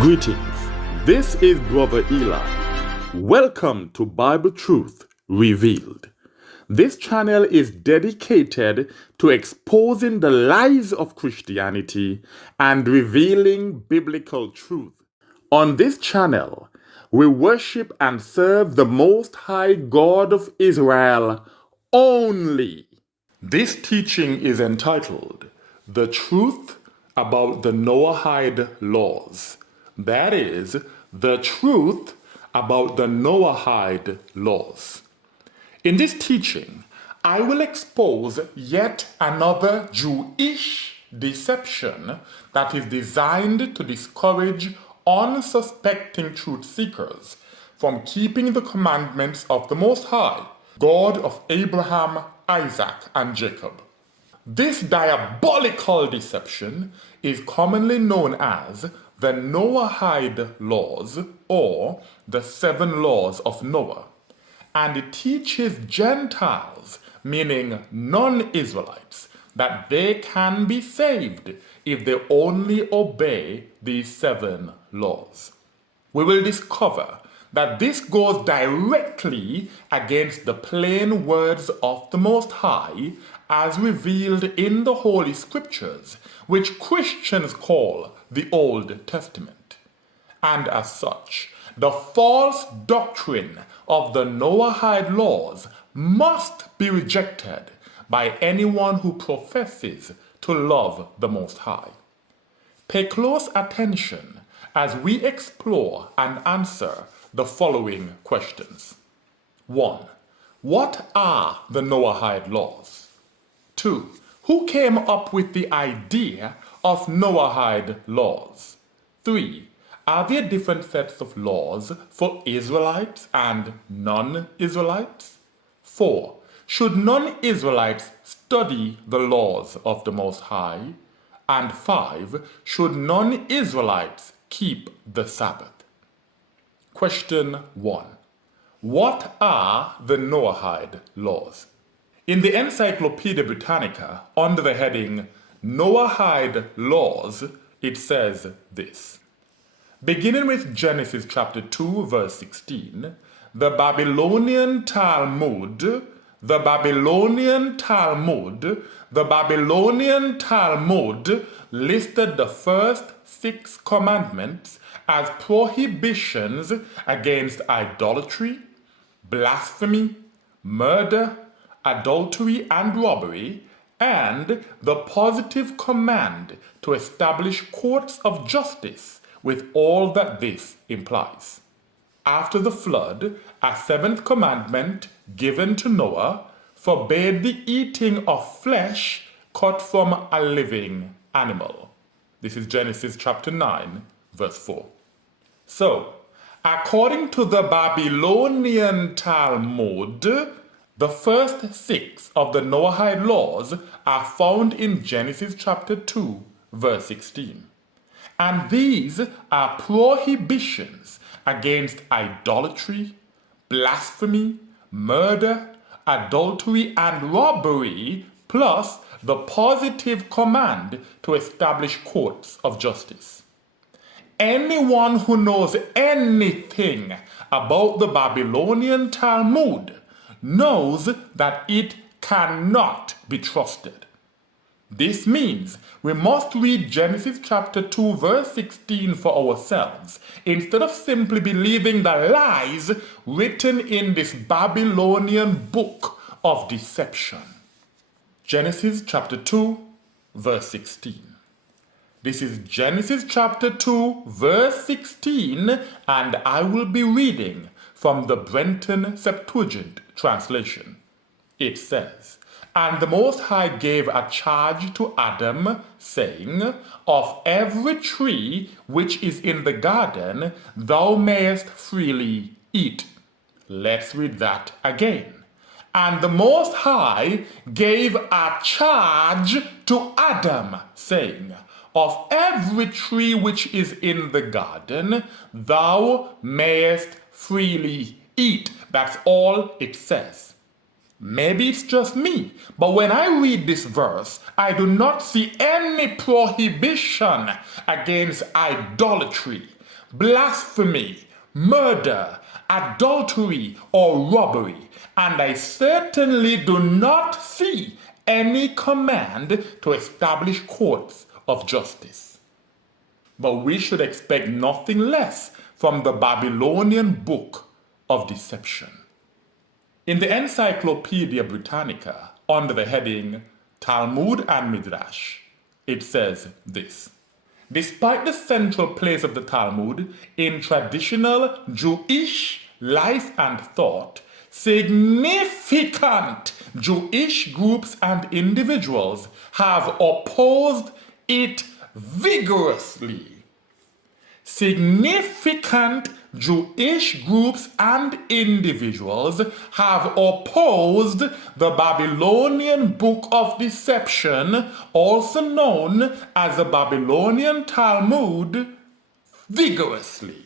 Greetings. This is Brother Eli. Welcome to Bible Truth Revealed. This channel is dedicated to exposing the lies of Christianity and revealing biblical truth. On this channel, we worship and serve the Most High God of Israel only. This teaching is entitled, The Truth About the Noahide Laws. That is, the truth about the Noahide Laws. In this teaching, I will expose yet another Jewish deception that is designed to discourage unsuspecting truth seekers from keeping the commandments of the Most High, God of Abraham, Isaac, and Jacob. This diabolical deception is commonly known as the Noahide Laws or the 7 Laws of Noah, and it teaches Gentiles, meaning non-Israelites, that they can be saved if they only obey these 7 laws. We will discover that this goes directly against the plain words of the Most High as revealed in the Holy Scriptures, which Christians call the Old Testament. And as such, the false doctrine of the Noahide laws must be rejected by anyone who professes to love the Most High. Pay close attention as we explore and answer the following questions. 1. What are the Noahide laws? 2. Who came up with the idea of Noahide laws? 3. Are there different sets of laws for Israelites and non-Israelites? 4. Should non-Israelites study the laws of the Most High? And 5. Should non-Israelites keep the Sabbath? Question 1. What are the Noahide laws? In the Encyclopedia Britannica, under the heading Noahide Laws, it says this. Beginning with Genesis chapter 2, verse 16, the Babylonian Talmud listed the first 6 commandments as prohibitions against idolatry, blasphemy, murder, adultery and robbery, and the positive command to establish courts of justice with all that this implies. After the flood, a 7th commandment given to Noah forbade the eating of flesh cut from a living animal. This is Genesis chapter 9, verse 4. So, according to the Babylonian Talmud, the first 6 of the Noahide laws are found in Genesis chapter 2, verse 16. And these are prohibitions against idolatry, blasphemy, murder, adultery, and robbery, plus the positive command to establish courts of justice. Anyone who knows anything about the Babylonian Talmud knows that it cannot be trusted. This means we must read Genesis chapter 2 verse 16 for ourselves instead of simply believing the lies written in this Babylonian book of deception. Genesis chapter 2 verse 16. This is Genesis chapter 2 verse 16, and I will be reading from the Brenton Septuagint translation. It says, And the Most High gave a charge to Adam, saying, Of every tree which is in the garden thou mayest freely eat. Let's read that again. And the Most High gave a charge to Adam, saying, Of every tree which is in the garden thou mayest freely eat. That's all it says. Maybe it's just me, but when I read this verse, I do not see any prohibition against idolatry, blasphemy, murder, adultery, or robbery, and I certainly do not see any command to establish courts of justice. But we should expect nothing less from the Babylonian book of deception. In the Encyclopedia Britannica, under the heading Talmud and Midrash, it says this: despite the central place of the Talmud in traditional Jewish life and thought, significant Jewish groups and individuals have opposed it vigorously. Significant Jewish groups and individuals have opposed the Babylonian Book of Deception, also known as the Babylonian Talmud, vigorously.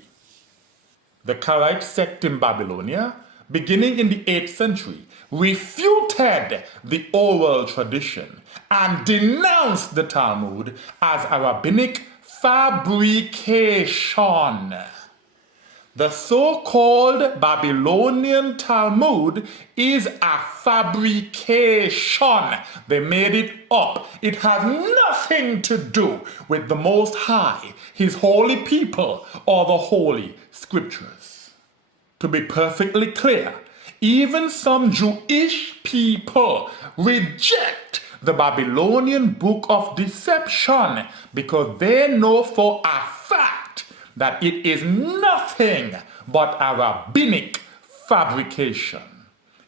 The Karaite sect in Babylonia, beginning in the 8th century, refuted the oral tradition and denounced the Talmud as a rabbinic fabrication. The so-called Babylonian Talmud is a fabrication. They made it up. It has nothing to do with the Most High, His holy people, or the Holy Scriptures. To be perfectly clear, even some Jewish people reject the Babylonian Book of Deception because they know for a fact that it is nothing but a rabbinic fabrication.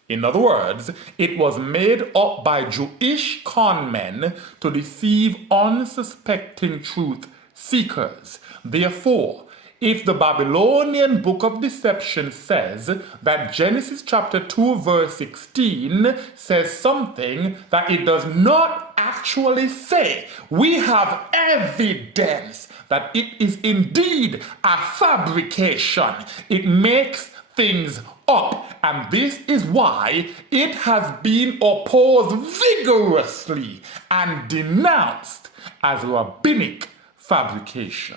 In other words, it was made up by Jewish con men to deceive unsuspecting truth seekers. Therefore, if the Babylonian Book of Deception says that Genesis chapter 2 verse 16 says something that it does not actually say, we have evidence that it is indeed a fabrication. It makes things up, and this is why it has been opposed vigorously and denounced as rabbinic fabrication.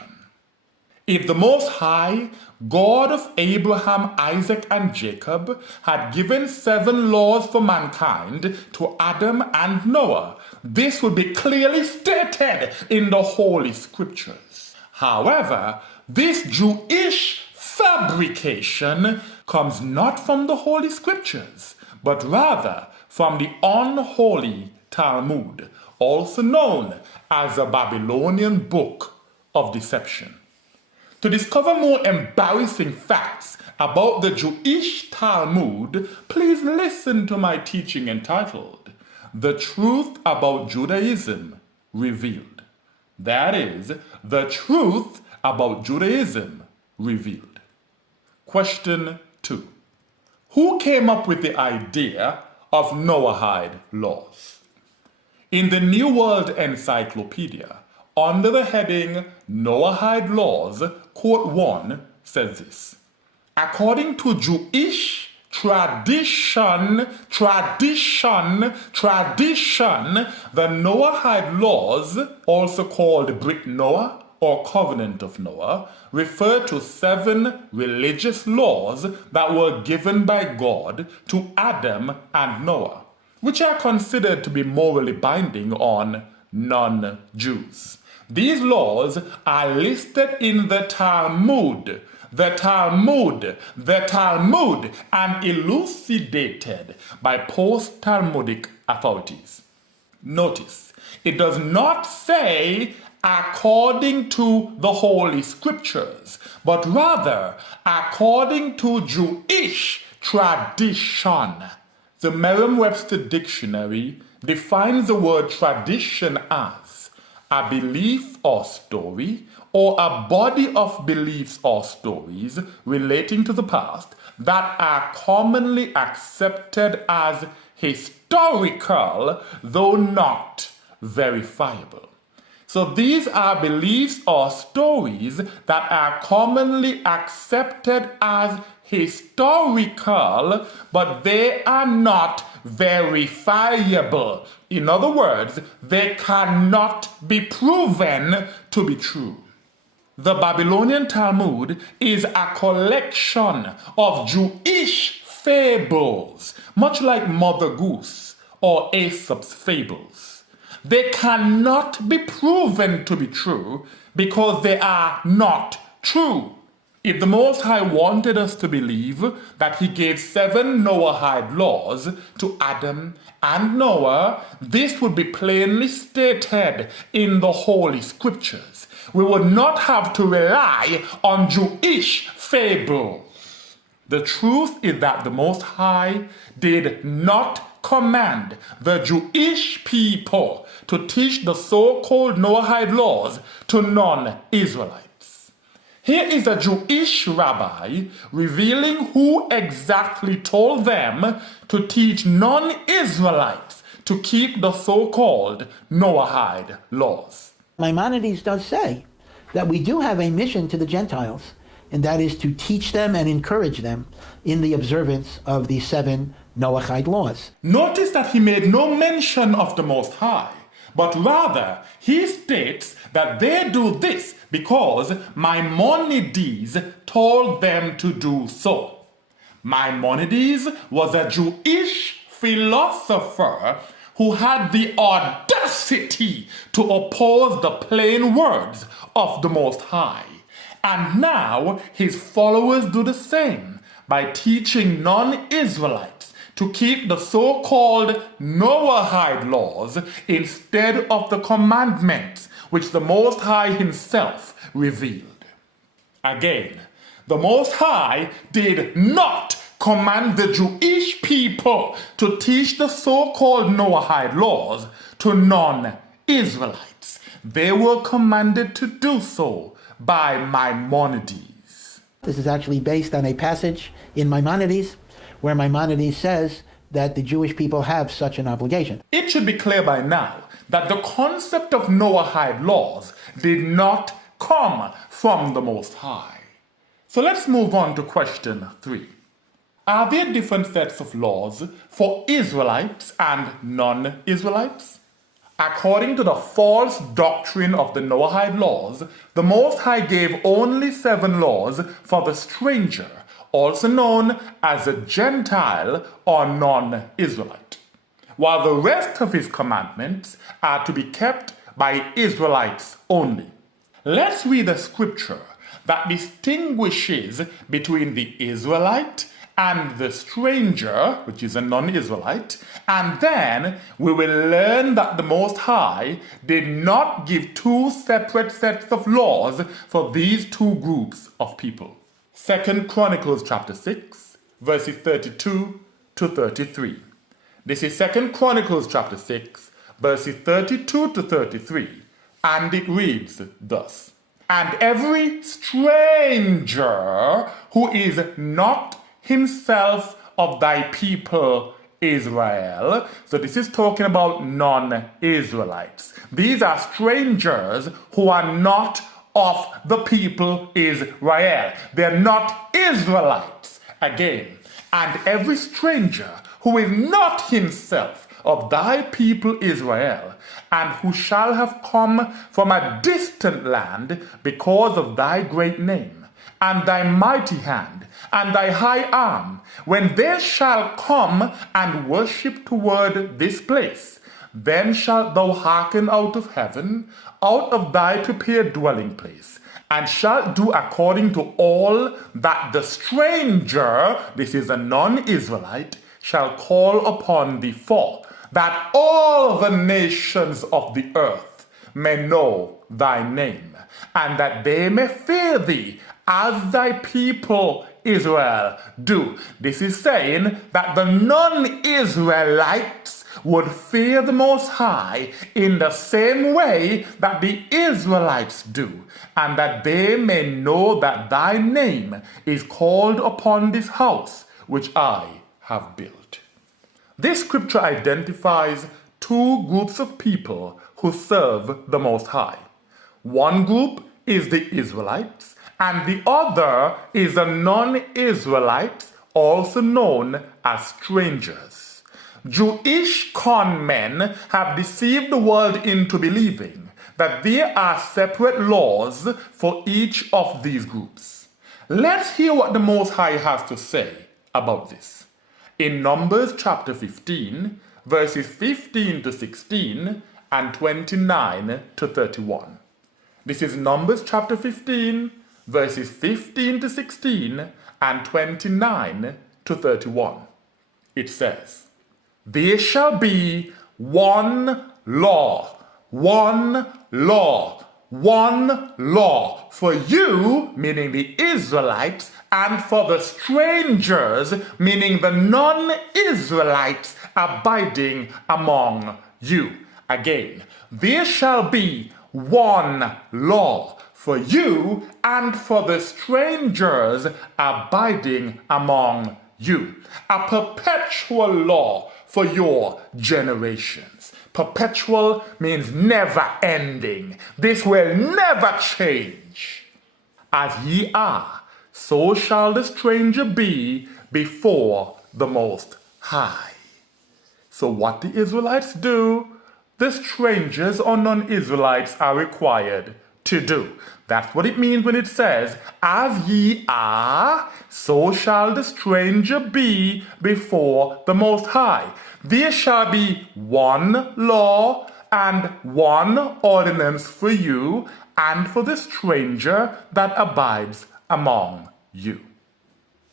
If the Most High, God of Abraham, Isaac, and Jacob, had given 7 laws for mankind to Adam and Noah, this would be clearly stated in the Holy Scriptures. However, this Jewish fabrication comes not from the Holy Scriptures, but rather from the unholy Talmud, also known as the Babylonian Book of Deception. To discover more embarrassing facts about the Jewish Talmud, please listen to my teaching entitled, The Truth About Judaism Revealed. That is, The Truth About Judaism Revealed. Question 2. Who came up with the idea of Noahide Laws? In the New World Encyclopedia, under the heading Noahide Laws, quote 1 says this: according to Jewish tradition, the Noahide Laws, also called Brit Noah or Covenant of Noah, refer to 7 religious laws that were given by God to Adam and Noah, which are considered to be morally binding on non-Jews. These laws are listed in the Talmud, and elucidated by post-Talmudic authorities. Notice, it does not say according to the Holy Scriptures, but rather according to Jewish tradition. The Merriam-Webster Dictionary defines the word tradition as a belief or story, or a body of beliefs or stories relating to the past that are commonly accepted as historical, though not verifiable. So these are beliefs or stories that are commonly accepted as historical, but they are not verifiable. In other words, they cannot be proven to be true. The Babylonian Talmud is a collection of Jewish fables, much like Mother Goose or Aesop's fables. They cannot be proven to be true because they are not true. If the Most High wanted us to believe that He gave 7 Noahide laws to Adam and Noah, this would be plainly stated in the Holy Scriptures. We would not have to rely on Jewish fables. The truth is that the Most High did not command the Jewish people to teach the so-called Noahide laws to non-Israelites. Here is a Jewish rabbi revealing who exactly told them to teach non-Israelites to keep the so-called Noahide laws. Maimonides does say that we do have a mission to the Gentiles, and that is to teach them and encourage them in the observance of the 7 Noahide laws. Notice that he made no mention of the Most High, but rather he states that they do this because Maimonides told them to do so. Maimonides was a Jewish philosopher who had the audacity to oppose the plain words of the Most High. And now his followers do the same by teaching non-Israelites to keep the so-called Noahide laws instead of the commandments which the Most High Himself revealed. Again, the Most High did not command the Jewish people to teach the so-called Noahide laws to non-Israelites. They were commanded to do so by Maimonides. This is actually based on a passage in Maimonides where Maimonides says that the Jewish people have such an obligation. It should be clear by now that the concept of Noahide laws did not come from the Most High. So let's move on to question 3. Are there different sets of laws for Israelites and non-Israelites? According to the false doctrine of the Noahide laws, the Most High gave only 7 laws for the stranger, also known as a Gentile or non-Israelite, while the rest of His commandments are to be kept by Israelites only. Let's read a scripture that distinguishes between the Israelite and the stranger, which is a non-Israelite, and then we will learn that the Most High did not give 2 separate sets of laws for these 2 groups of people. 2 Chronicles chapter 6, verses 32 to 33. This is 2 Chronicles chapter 6, verses 32 to 33, and it reads thus: "And every stranger who is not himself of thy people Israel." So this is talking about non-Israelites. These are strangers who are not of the people Israel. They're not Israelites. Again, "And every stranger who is not himself of thy people Israel, and who shall have come from a distant land because of thy great name, and thy mighty hand, and thy high arm, when they shall come and worship toward this place, then shalt thou hearken out of heaven, out of thy prepared dwelling place, and shalt do according to all that the stranger," this is a non-Israelite, "shall call upon thee for, that all the nations of the earth may know thy name, and that they may fear thee as thy people Israel do." This is saying that the non-Israelites would fear the Most High in the same way that the Israelites do, and that they may know that thy name is called upon this house which I have built. This scripture identifies 2 groups of people who serve the Most High. One group is the Israelites, and the other is the non-Israelites, also known as strangers. Jewish con men have deceived the world into believing that there are separate laws for each of these groups. Let's hear what the Most High has to say about this. In Numbers chapter 15, verses 15 to 16 and 29 to 31. This is Numbers chapter 15, verses 15 to 16 and 29 to 31. It says, "There shall be one law, one law, one law for you," meaning the Israelites, "and for the strangers," meaning the non-Israelites abiding among you. Again, there shall be one law for you and for the strangers abiding among you. A perpetual law for your generations. Perpetual means never ending. This will never change. As ye are, so shall the stranger be before the Most High. So what the Israelites do, the strangers or non-Israelites are required to do. That's what it means when it says, "As ye are, so shall the stranger be before the Most High." There shall be one law and one ordinance for you and for the stranger that abides among you.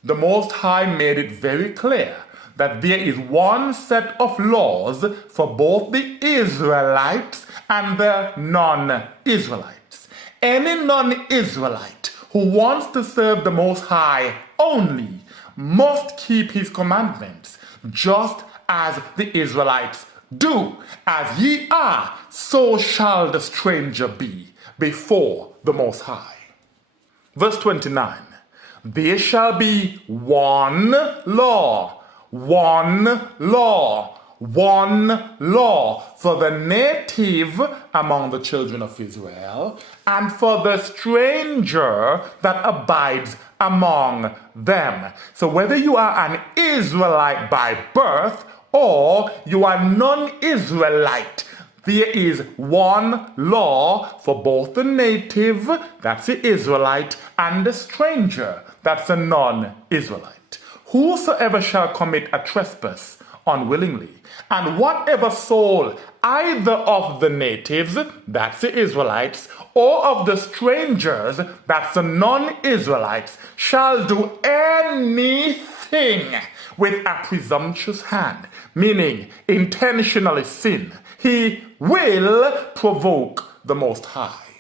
The Most High made it very clear that there is one set of laws for both the Israelites and the non-Israelites. Any non-Israelite who wants to serve the Most High only must keep his commandments, just as the Israelites do. As ye are, so shall the stranger be before the Most High. Verse 29, "There shall be one law, one law, one law for the native among the children of Israel and for the stranger that abides among them." So whether you are an Israelite by birth or you are non-Israelite, there is one law for both the native, that's the Israelite, and the stranger, that's the non-Israelite. "Whosoever shall commit a trespass unwillingly, and whatever soul either of the natives, that's the Israelites, or of the strangers, that's the non-Israelites, shall do anything with a presumptuous hand," meaning intentionally sin, he will provoke the Most High.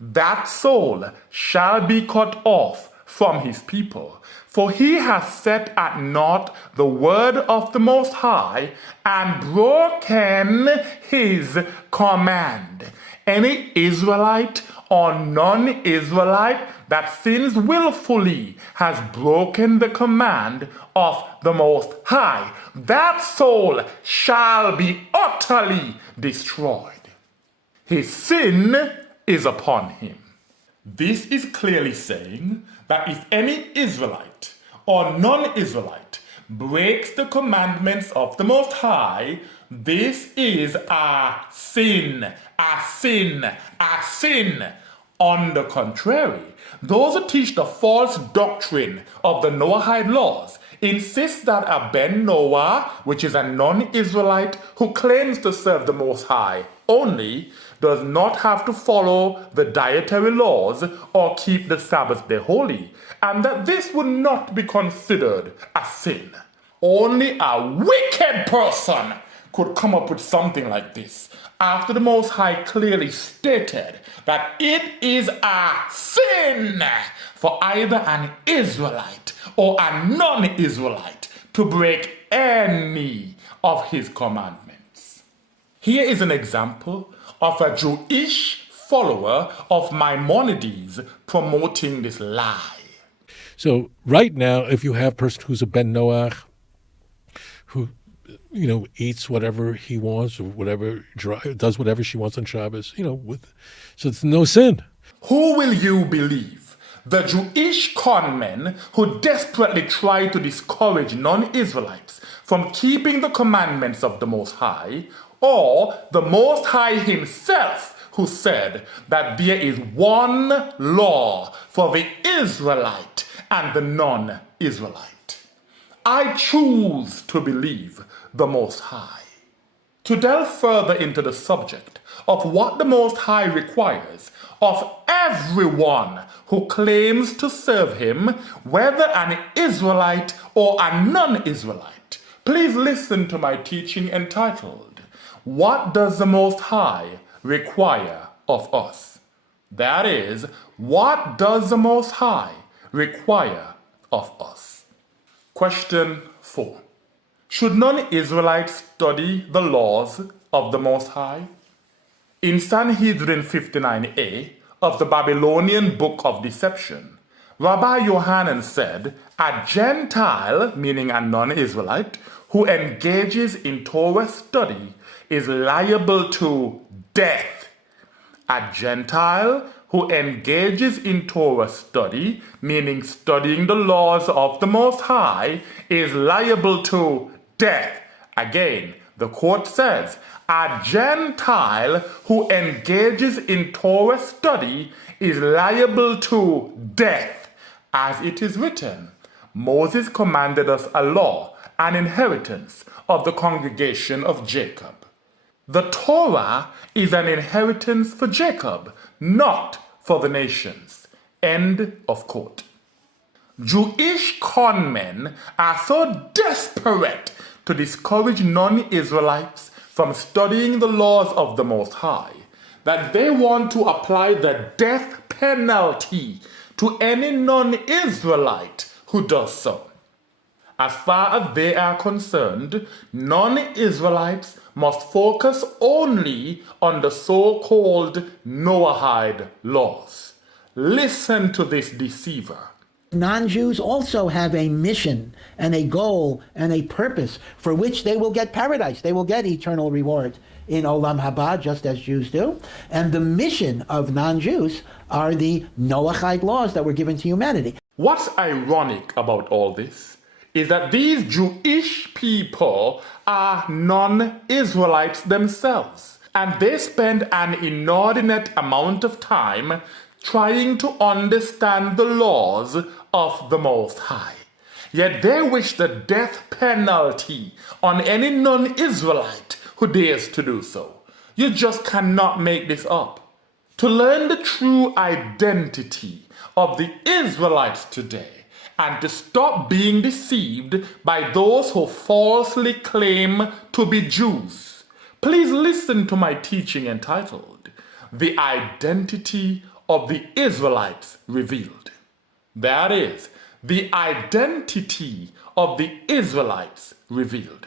"That soul shall be cut off from his people, for he has set at naught the word of the Most High and broken his command." Any Israelite or non-Israelite that sins willfully has broken the command of the Most High. That soul shall be utterly destroyed. His sin is upon him. This is clearly saying that if any Israelite or non-Israelite breaks the commandments of the Most High, this is a sin, a sin, a sin. On the contrary, those who teach the false doctrine of the Noahide Laws insist that a Ben Noah, which is a non-Israelite who claims to serve the Most High only, does not have to follow the dietary laws or keep the Sabbath day holy, and that this would not be considered a sin. Only a wicked person could come up with something like this, after the Most High clearly stated that it is a sin for either an Israelite or a non-Israelite to break any of his commandments. Here is an example of a Jewish follower of Maimonides promoting this lie. So right now, if you have a person who's a Ben Noach, who eats whatever he wants or does whatever she wants on Shabbos, so it's no sin. Who will you believe? The Jewish conmen who desperately try to discourage non-Israelites from keeping the commandments of the Most High, or the Most High himself who said that there is one law for the Israelite and the non-Israelite. I choose to believe the Most High. To delve further into the subject of what the Most High requires of everyone who claims to serve him, whether an Israelite or a non-Israelite, please listen to my teaching entitled, What Does the Most High Require of Us? That is, what does the Most High require of us? Question 4. Should non-Israelites study the laws of the Most High? In Sanhedrin 59a of the Babylonian Book of Deception, Rabbi Yohanan said, a Gentile, meaning a non-Israelite, who engages in Torah study is liable to death. A Gentile who engages in Torah study, meaning studying the laws of the Most High, is liable to death. Again, the court says, a Gentile who engages in Torah study is liable to death. As it is written, Moses commanded us a law, an inheritance of the congregation of Jacob. The Torah is an inheritance for Jacob, not for the nations. End of quote. Jewish conmen are so desperate to discourage non-Israelites from studying the laws of the Most High that they want to apply the death penalty to any non-Israelite who does so. As far as they are concerned, non-Israelites must focus only on the so-called Noahide Laws. Listen to this deceiver. Non-Jews also have a mission and a goal and a purpose for which they will get paradise. They will get eternal reward in Olam Haba, just as Jews do. And the mission of non-Jews are the Noahide laws that were given to humanity. What's ironic about all this is that these Jewish people are non-Israelites themselves, and they spend an inordinate amount of time trying to understand the laws of the Most High. Yet they wish the death penalty on any non-Israelite who dares to do so. You just cannot make this up. To learn the true identity of the Israelites today and to stop being deceived by those who falsely claim to be Jews, please listen to my teaching entitled, The Identity of the Israelites Revealed. That is, the identity of the Israelites revealed.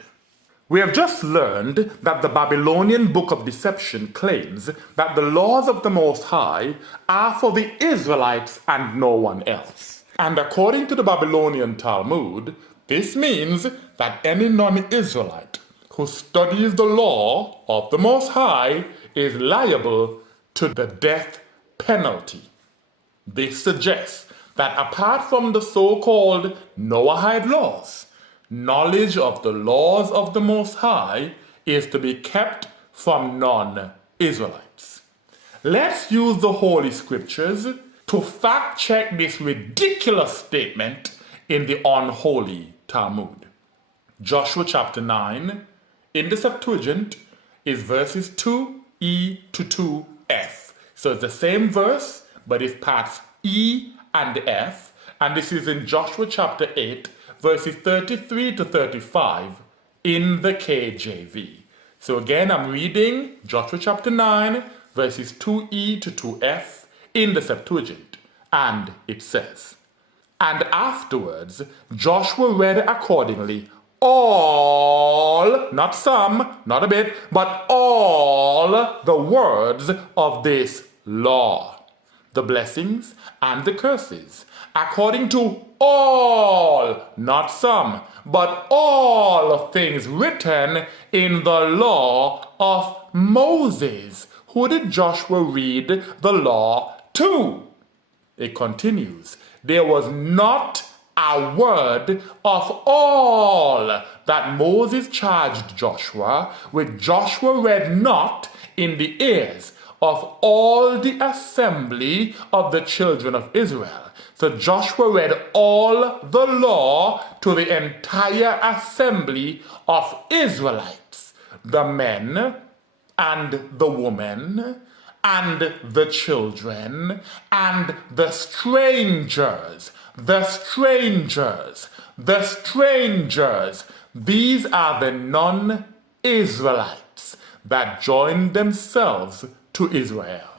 We have just learned that the Babylonian Book of Deception claims that the laws of the Most High are for the Israelites and no one else. And according to the Babylonian Talmud, this means that any non-Israelite who studies the law of the Most High is liable to the death penalty. This suggests that apart from the so-called Noahide laws, knowledge of the laws of the Most High is to be kept from non-Israelites. Let's use the Holy Scriptures to fact-check this ridiculous statement in the unholy Talmud. Joshua chapter 9 in the Septuagint is verses 2e to 2f. So it's the same verse, but it's parts E and F, and this is in Joshua chapter 8, verses 33 to 35 in the KJV. So again, I'm reading Joshua chapter 9, verses 2e to 2f in the Septuagint, and it says, And afterwards Joshua read accordingly all, not some, not a bit, but all the words of this law, the blessings and the curses, according to all, not some, but all things written in the law of Moses. Who did Joshua read the law to? It continues, there was not a word of all that Moses charged Joshua, which Joshua read not in the ears of all the assembly of the children of Israel. So Joshua read all the law to the entire assembly of Israelites, the men and the women and the children and the strangers, the strangers, the strangers. These are the non-Israelites that joined themselves to Israel.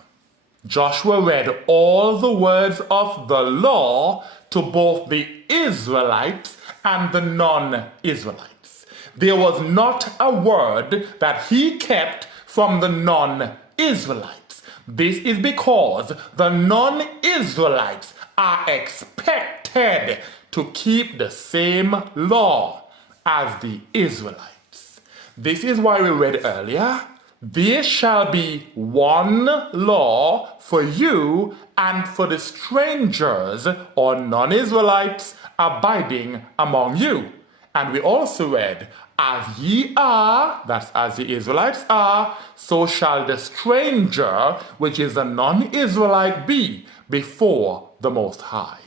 Joshua read all the words of the law to both the Israelites and the non-Israelites. There was not a word that he kept from the non-Israelites. This is because the non-Israelites are expected to keep the same law as the Israelites. This is why we read earlier, there shall be one law for you and for the strangers or non-Israelites abiding among you. And we also read, as ye are, that's as the Israelites are, so shall the stranger, which is a non-Israelite, be before the Most High.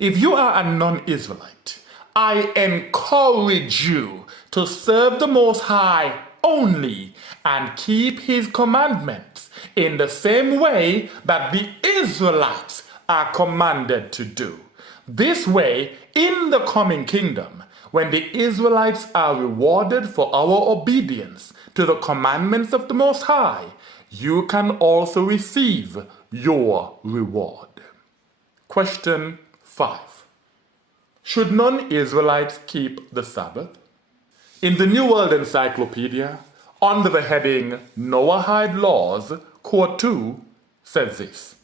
If you are a non-Israelite, I encourage you to serve the Most High only and keep his commandments in the same way that the Israelites are commanded to do. This way, in the coming kingdom, when the Israelites are rewarded for our obedience to the commandments of the Most High, you can also receive your reward. Question 5. Should non-Israelites keep the Sabbath? In the New World Encyclopedia, under the heading Noahide Laws, Quote 2 says this: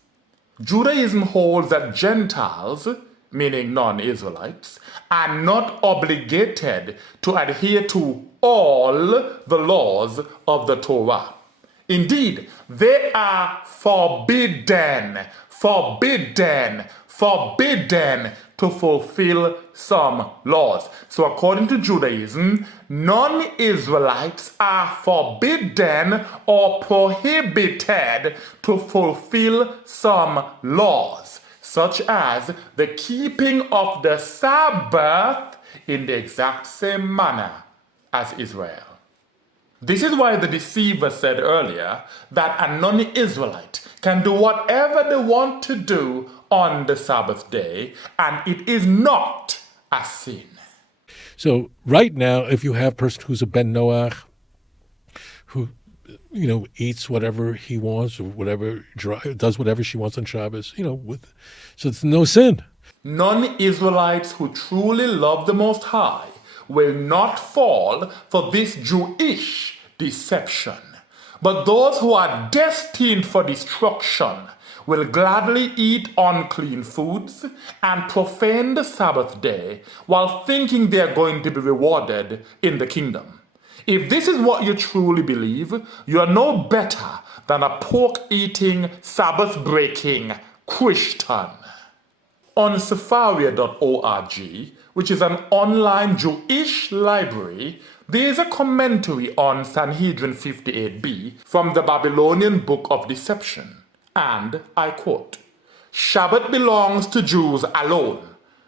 Judaism holds that Gentiles, meaning non-Israelites, are not obligated to adhere to all the laws of the Torah. Indeed, they are forbidden to fulfill some laws. So according to Judaism, non-Israelites are forbidden or prohibited to fulfill some laws, such as the keeping of the Sabbath in the exact same manner as Israel. This is why the deceiver said earlier that a non-Israelite can do whatever they want to do on the Sabbath day, and it is not a sin. So right now, if you have a person who's a ben Noach, who eats whatever he wants or does whatever she wants on Shabbos, so it's no sin. Non-Israelites who truly love the Most High will not fall for this Jewish deception. But those who are destined for destruction will gladly eat unclean foods and profane the Sabbath day while thinking they are going to be rewarded in the kingdom. If this is what you truly believe, you are no better than a pork-eating, Sabbath-breaking Christian. On Sefaria.org, which is an online Jewish library, there is a commentary on Sanhedrin 58b from the Babylonian Book of Deception. And I quote, Shabbat belongs to Jews alone.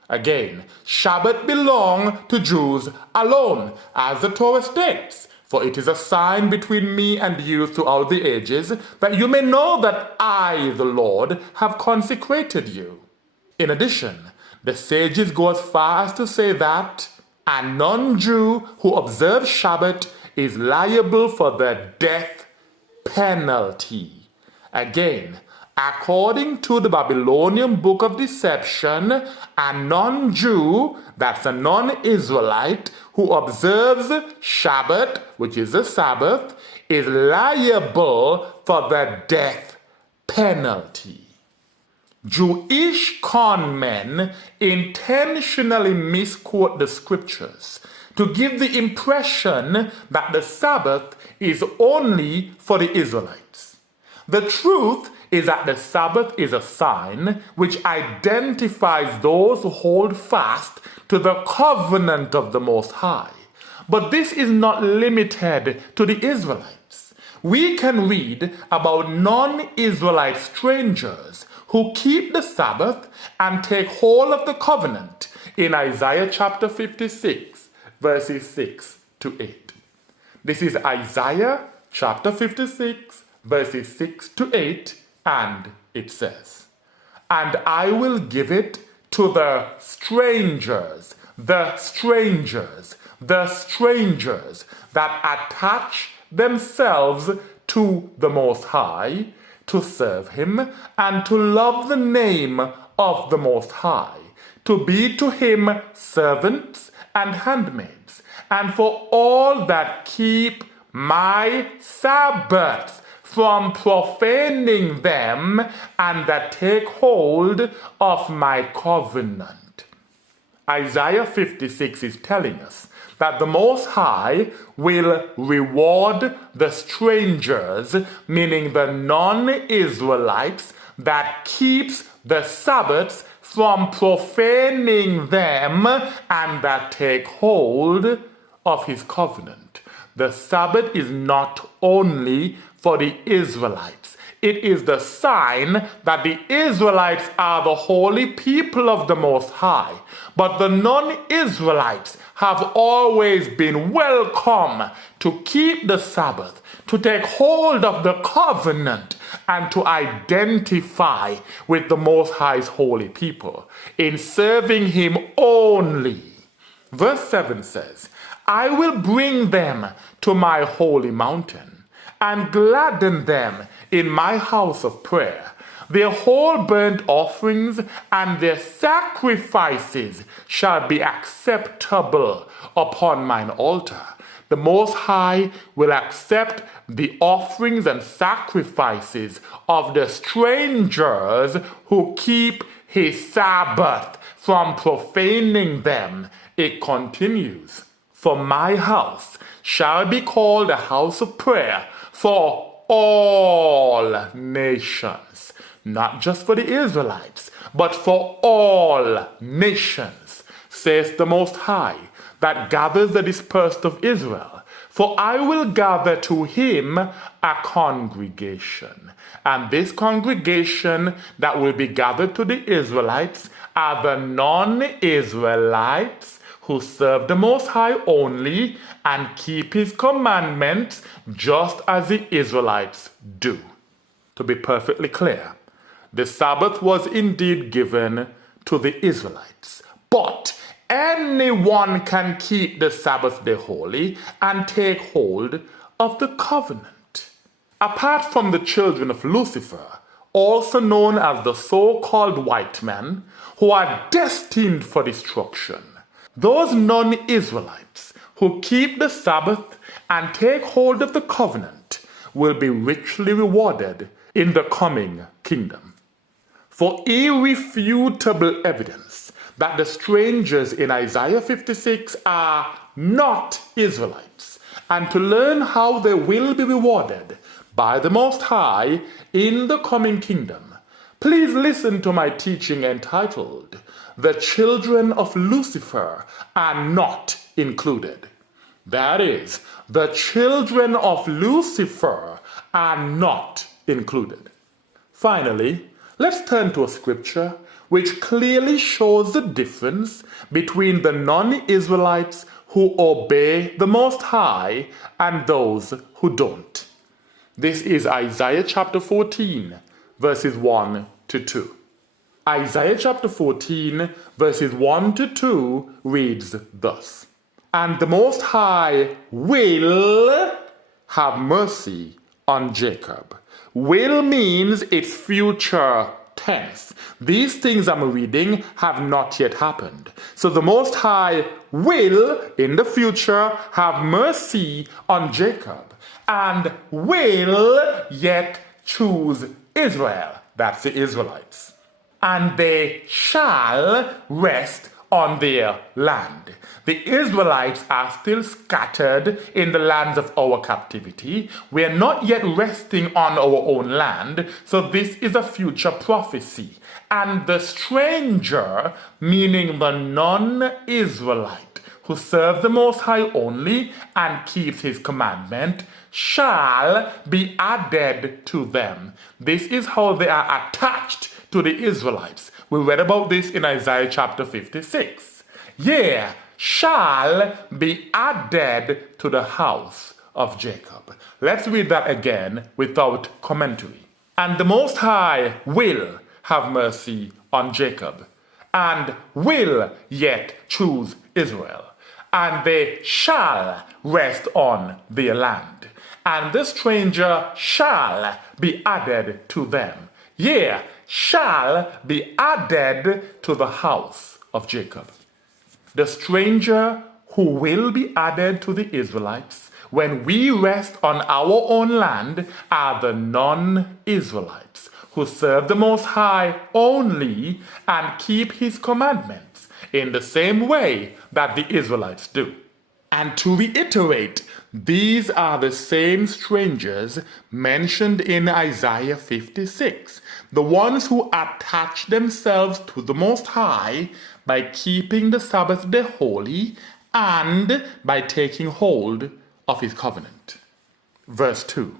Again, Shabbat belongs to Jews alone, as the Torah states. For it is a sign between me and you throughout the ages, that you may know that I, the Lord, have consecrated you. In addition, the sages go as far as to say that a non-Jew who observes Shabbat is liable for the death penalty. Again, according to the Babylonian Book of Deception, a non-Jew, that's a non-Israelite, who observes Shabbat, which is the Sabbath, is liable for the death penalty. Jewish con men intentionally misquote the scriptures to give the impression that the Sabbath is only for the Israelites. The truth is that the Sabbath is a sign which identifies those who hold fast to the covenant of the Most High. But this is not limited to the Israelites. we can read about non-Israelite strangers who keep the Sabbath and take hold of the covenant in Isaiah chapter 56, verses 6 to 8. This is Isaiah chapter 56, verses 6 to 8, and it says, "And I will give it to the strangers, the strangers, the strangers that attach themselves to the Most High, to serve Him and to love the name of the Most High, to be to Him servants and handmaids, and for all that keep my Sabbaths from profaning them, and that take hold of my covenant." Isaiah 56 is telling us that the Most High will reward the strangers, meaning the non-Israelites, that keeps the Sabbaths from profaning them and that take hold of His covenant. The Sabbath is not only for the Israelites. It is the sign that the Israelites are the holy people of the Most High. But the non-Israelites have always been welcome to keep the Sabbath, to take hold of the covenant, and to identify with the Most High's holy people in serving Him only. Verse 7 says, "I will bring them to my holy mountain and gladden them in my house of prayer. Their whole burnt offerings and their sacrifices shall be acceptable upon mine altar." The Most High will accept the offerings and sacrifices of the strangers who keep His Sabbath from profaning them. It continues, "For my house shall be called a house of prayer for all nations," not just for the Israelites, but for all nations, says the Most High, that gathers the dispersed of Israel. "For I will gather to Him a congregation." And this congregation that will be gathered to the Israelites are the non-Israelites who serve the Most High only and keep His commandments just as the Israelites do. To be perfectly clear, the Sabbath was indeed given to the Israelites, but anyone can keep the Sabbath day holy and take hold of the covenant. Apart from the children of Lucifer, also known as the so-called white men, who are destined for destruction, those non-Israelites who keep the Sabbath and take hold of the covenant will be richly rewarded in the coming kingdom. For irrefutable evidence that the strangers in Isaiah 56 are not Israelites, and to learn how they will be rewarded by the Most High in the coming kingdom, please listen to my teaching entitled, "The Children of Lucifer Are Not Included." That is, the children of Lucifer are not included. Finally, let's turn to a scripture which clearly shows the difference between the non-Israelites who obey the Most High and those who don't. This is Isaiah chapter 14, verses 1 to 2. Isaiah chapter 14, verses 1 to 2 reads thus, "And the Most High will have mercy on Jacob." Will means it's future tense. These things I'm reading have not yet happened. So the Most High will, in the future, have mercy on Jacob and will yet choose Israel. That's the Israelites. "And they shall rest on their land." The Israelites are still scattered in the lands of our captivity. We are not yet resting on our own land, so this is a future prophecy. "And the stranger," meaning the non-Israelite, who who serves the Most High only and keeps his commandment, shall be added to them. This is how they are attached to the Israelites. We read about this in Isaiah chapter 56. Yea, shall be added to the house of Jacob. Let's read that again without commentary. And the Most High will have mercy on Jacob, and will yet choose Israel, and they shall rest on their land, and the stranger shall be added to them, yea, shall be added to the house of Jacob. The stranger who will be added to the Israelites when we rest on our own land are the non-Israelites, who serve the Most High only and keep his commandments in the same way that the Israelites do. And to reiterate, these are the same strangers mentioned in Isaiah 56, the ones who attach themselves to the Most High by keeping the Sabbath day holy and by taking hold of his covenant. Verse 2.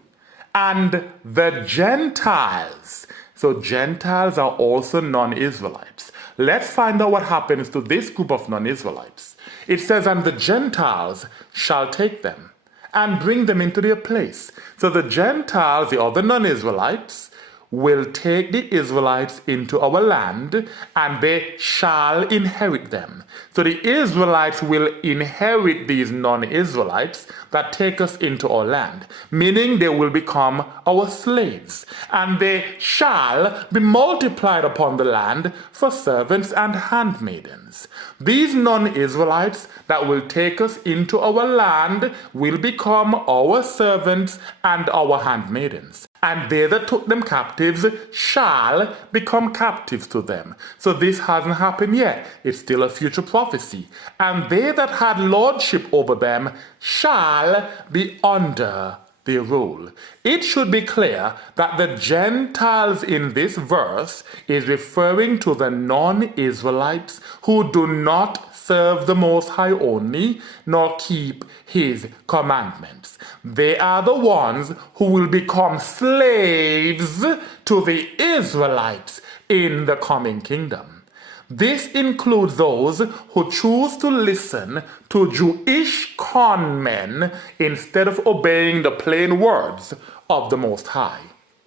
And the Gentiles. So Gentiles are also non-Israelites. Let's find out what happens to this group of non-Israelites. It says, and the Gentiles shall take them and bring them into their place. So the Gentiles, the other non-Israelites, will take the Israelites into our land, and they shall inherit them. So the Israelites will inherit these non-Israelites that take us into our land, meaning they will become our slaves, and they shall be multiplied upon the land for servants and handmaidens. These non-Israelites that will take us into our land will become our servants and our handmaidens. And they that took them captives shall become captives to them. So this hasn't happened yet. It's still a future prophecy. And they that had lordship over them shall be under their rule. It should be clear that the Gentiles in this verse is referring to the non-Israelites who do not serve the Most High only, nor keep his commandments. They are the ones who will become slaves to the Israelites in the coming kingdom. This includes those who choose to listen to Jewish con men instead of obeying the plain words of the Most High,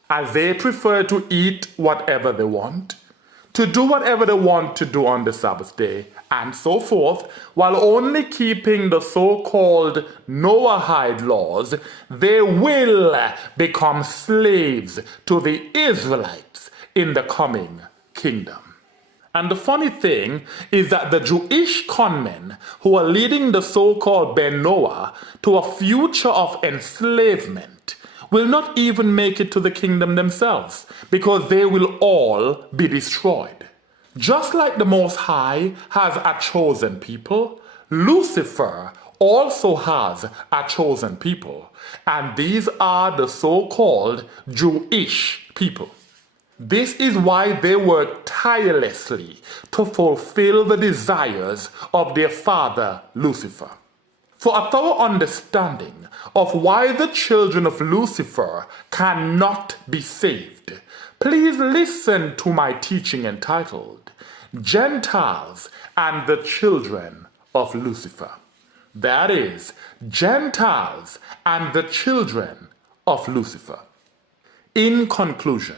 as they prefer to eat whatever they want, to do whatever they want to do on the Sabbath day, and so forth, while only keeping the so-called Noahide laws. They will become slaves to the Israelites in the coming kingdom. And the funny thing is that the Jewish conmen who are leading the so-called Ben Noah to a future of enslavement will not even make it to the kingdom themselves, because they will all be destroyed. Just like the Most High has a chosen people, Lucifer also has a chosen people, and these are the so-called Jewish people. This is why they work tirelessly to fulfill the desires of their father Lucifer. For a thorough understanding of why the children of Lucifer cannot be saved, please listen to my teaching entitled Gentiles and the Children of Lucifer. That is, Gentiles and the Children of Lucifer. In conclusion,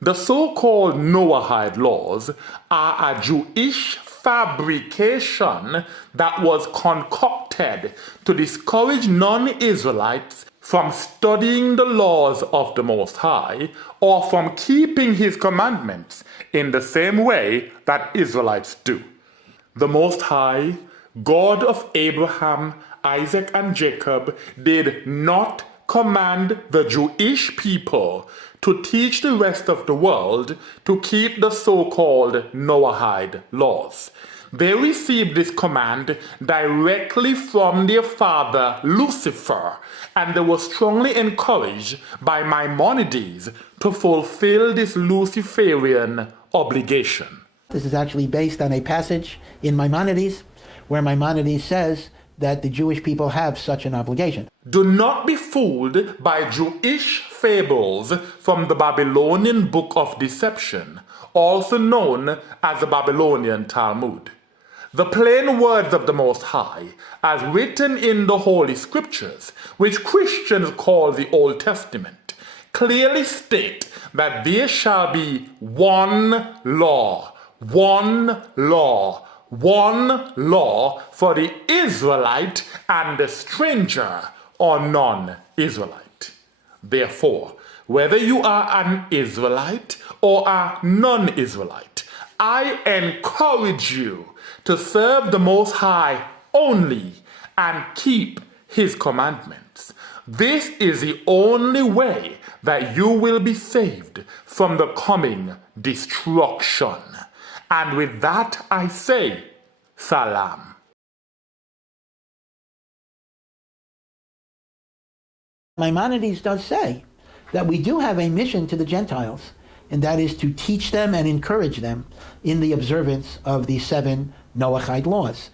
the so-called Noahide laws are a Jewish fabrication that was concocted to discourage non-Israelites from studying the laws of the Most High or from keeping his commandments in the same way that Israelites do. The Most High, God of Abraham, Isaac, and Jacob, did not command the Jewish people to teach the rest of the world to keep the so-called Noahide laws. They received this command directly from their father Lucifer, and they were strongly encouraged by Maimonides to fulfill this Luciferian obligation. This is actually based on a passage in Maimonides where Maimonides says that the Jewish people have such an obligation. Do not be fooled by Jewish fables from the Babylonian Book of Deception, also known as the Babylonian Talmud. The plain words of the Most High, as written in the Holy Scriptures, which Christians call the Old Testament, clearly state that there shall be one law for the Israelite and the stranger or non-Israelite. Therefore, whether you are an Israelite or a non-Israelite, I encourage you to serve the Most High only and keep His commandments. This is the only way that you will be saved from the coming destruction. And with that I say, Salam. Maimonides does say that we do have a mission to the Gentiles, and that is to teach them and encourage them in the observance of the 7 Noahide laws.